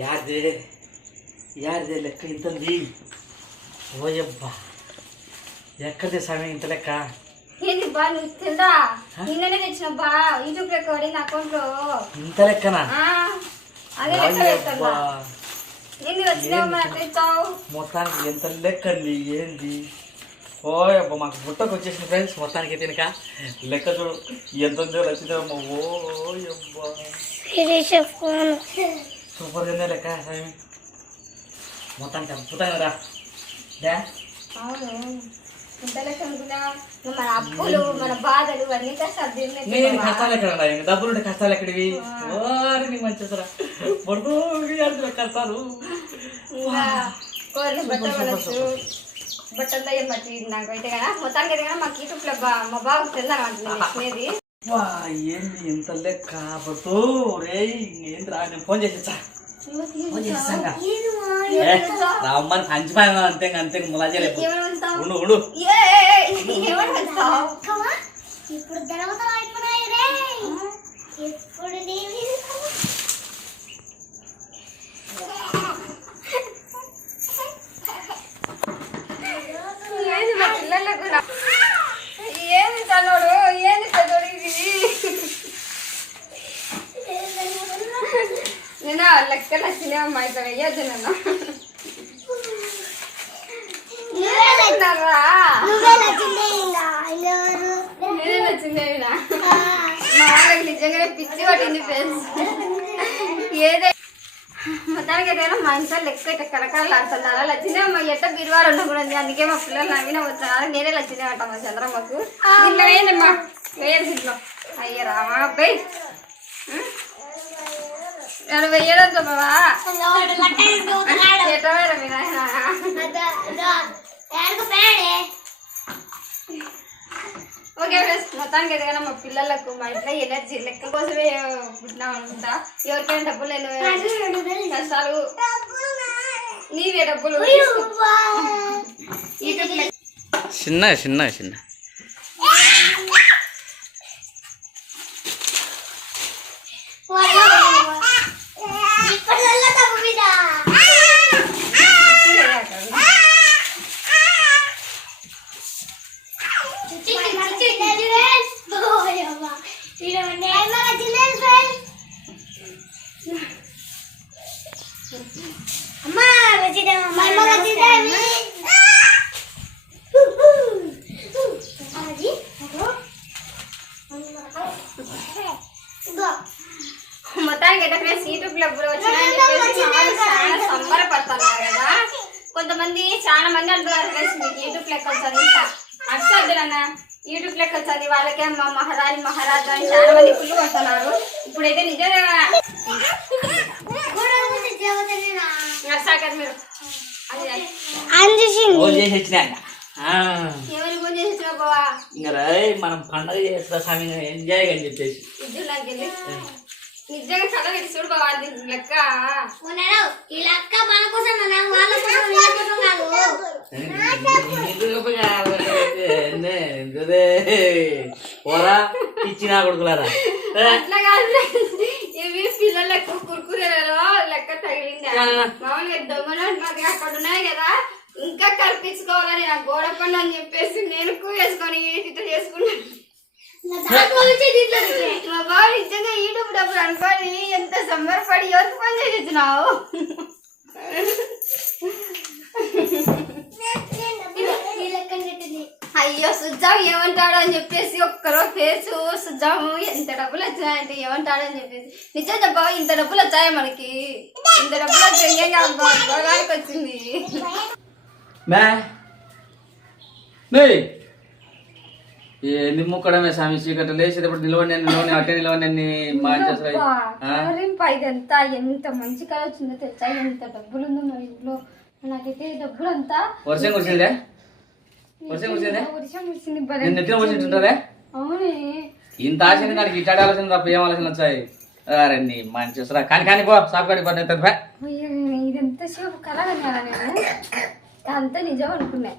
లెక్క ఇంత ಲೆಕ್ಕ ಇಂತಂದಿ ఓయబ్బ ఎక్కడిది సమయం ఇంత లెక్క ఏంది బా నువ్వు బా ఇంత లెక్క మొత్తానికి ఎంత లెక్కండి ఏంది ఓయబ్బా మాకు బుట్టకు వచ్చేసిన ఫ్రెండ్స్ మొత్తానికి తినక లెక్క చూడు. ఎంత ఉందో వచ్చిందమ్మా ఓయబ్బా సూపర్గా లెక్క స్వామి మొత్తానికి అద్భుతంగా రా డా లెక్క నేను లెక్క కష్టాలు ఎక్కడ డబ్బులు ఉంటే కష్టాలు ఎక్కడివి? ఓరి నీ మంచిసరా పడుతూ కష్టాలు. బట్టలతో ఏం పట్టి నాకు అయితే కదా? మొత్తానికి అయితే కదా మాకు యూట్యూబ్లో బా- మా బాబు వా ఏంది ఇంత లెక్క రే ఏంది రా నేను ఫోన్ చేసి ఫోన్ చేసాగా రమ్మని పంచిపోయినా అంతే అంతే ఉండు ఉండు. ఏమని వెళ్తావు ఇప్పుడు తర్వాత అయిపోయినాయి రే ఎప్పుడు నీవి ఏంది మా పిల్లలకు ఏంది తనోడు? ఏంది తనోడు ఇది? నేను లెక్కలు వచ్చినాయి అమ్మా ఇక్కడ వేయద్దు నన్ను. నిజంగానే పిచ్చి పట్టింది ఫ్రెండ్స్ ఏదే మొత్తానికి ఏదైనా మా ఇంట్లో లెక్క ఇట్లా కరకాలు ఆడుతున్నారు. లచ్చినే మా ఎట్ట బీరువారు ఉండకూడదు అందుకే మా పిల్లలు నవ్విన వచ్చారు. నేనే లచ్చినే అంట మా చంద్రమ్మకు. అయ్య రామా అబ్బాయి నేను వెయ్యడంతో బావా ఓకే ఫ్రెండ్స్ మొత్తానికి ఎదగన మా పిల్లలకు మా ఇంట్లో ఎనర్జీ లెక్క కోసమే పుట్టినాం అనుకుంటా. ఎవరికైనా డబ్బులు లేని కష్టాలు. నీవే డబ్బులు. చిన్న చిన్న చిన్న. అమ్మా వచ్చిందేమో అమ్మ వచ్చిందేమి అది ఇదో మొత్తానికి అయితే ఫ్రెండ్స్ యూట్యూబ్లో కూడా వచ్చినాయని చెప్పేసి మా వాళ్ళు చాలా సంబరపడుతున్నారు కదా కొంతమంది చాలా మంది అంటున్నారు ఫ్రెండ్స్ మీకు యూట్యూబ్ లెక్క అర్థం యూట్యూబ్ లెక్క వచ్చాది వాళ్ళకే మా మహారాణి మహారాజా అని చాలా మంది పుల్లు పడుతున్నారు. ఇప్పుడైతే నిజంగా నర్సాకర్ మీరు. మనం పండగ చేస్తా ఎంజాయ్ అని చెప్పేసి. నిజంగా పెట్టి చూడు అది లెక్క. ఉన్నాడు ఈ లక్క మన కోసం మన వాళ్ళ కోసం వీళ్ళ కోసం కాదు. పోరా ఇచ్చినా కొడుకులారా? అట్లా కాదు ఇవి పిల్లలకు కురుకురేలో లెక్క తగిలింది? మామూలుగా దొంగలు మాకు అక్కడ ఉన్నాయి కదా. ఇంకా కల్పించుకోవాలని నా గోడ పండు అని చెప్పేసి నేను వేసుకొని ఇట్లా చేసుకున్నాను. మా బాబు నిజంగా యూట్యూబ్ డబ్బులు అనుకోని ఎంత సంబరపడి ఎవరికి పని చేసి ఇచ్చినావు ఈ లెక్కన పెట్టింది అయ్యో సుజ్జాం ఏమంటాడు అని చెప్పేసి ఒక్కరోజు ఫేస్ సుజ్జాము ఎంత డబ్బులు వచ్చాయంటే ఏమంటాడు అని చెప్పేసి. నిజం చెప్పా ఇంత డబ్బులు వచ్చాయి మనకి? ఇంత డబ్బులు వచ్చాయి గోదావరికి వచ్చింది. మే. ఏంది ముక్కడమే స్వామి? చీకటి లేచేటప్పుడు నిలవండి నిలవండి అట్టే మా చేసరా కలరింప ఇదంతా? ఎంత మంచి కలర్ వచ్చిందో తెలుసా ఎంత డబ్బులు ఉందో మన ఇంట్లో? నాకైతే డబ్బులు అంతా వర్షం కురిసిందే వర్షం కురిసిందే వర్షం వచ్చింది భలే నేను నెత్తిన వచ్చింటుంటారే అవునే. ఇంత ఆశ ఉంది నాకు ఇట్టాడే ఆలోచన తప్ప ఏం ఆలోచన వచ్చాయి? అరే నీ మంచి చూసరా. కానీ కానీ పో సాపు కాడికి పడిన ఇదంతా సేపు నేను. అంతా నిజం అనుకున్నా.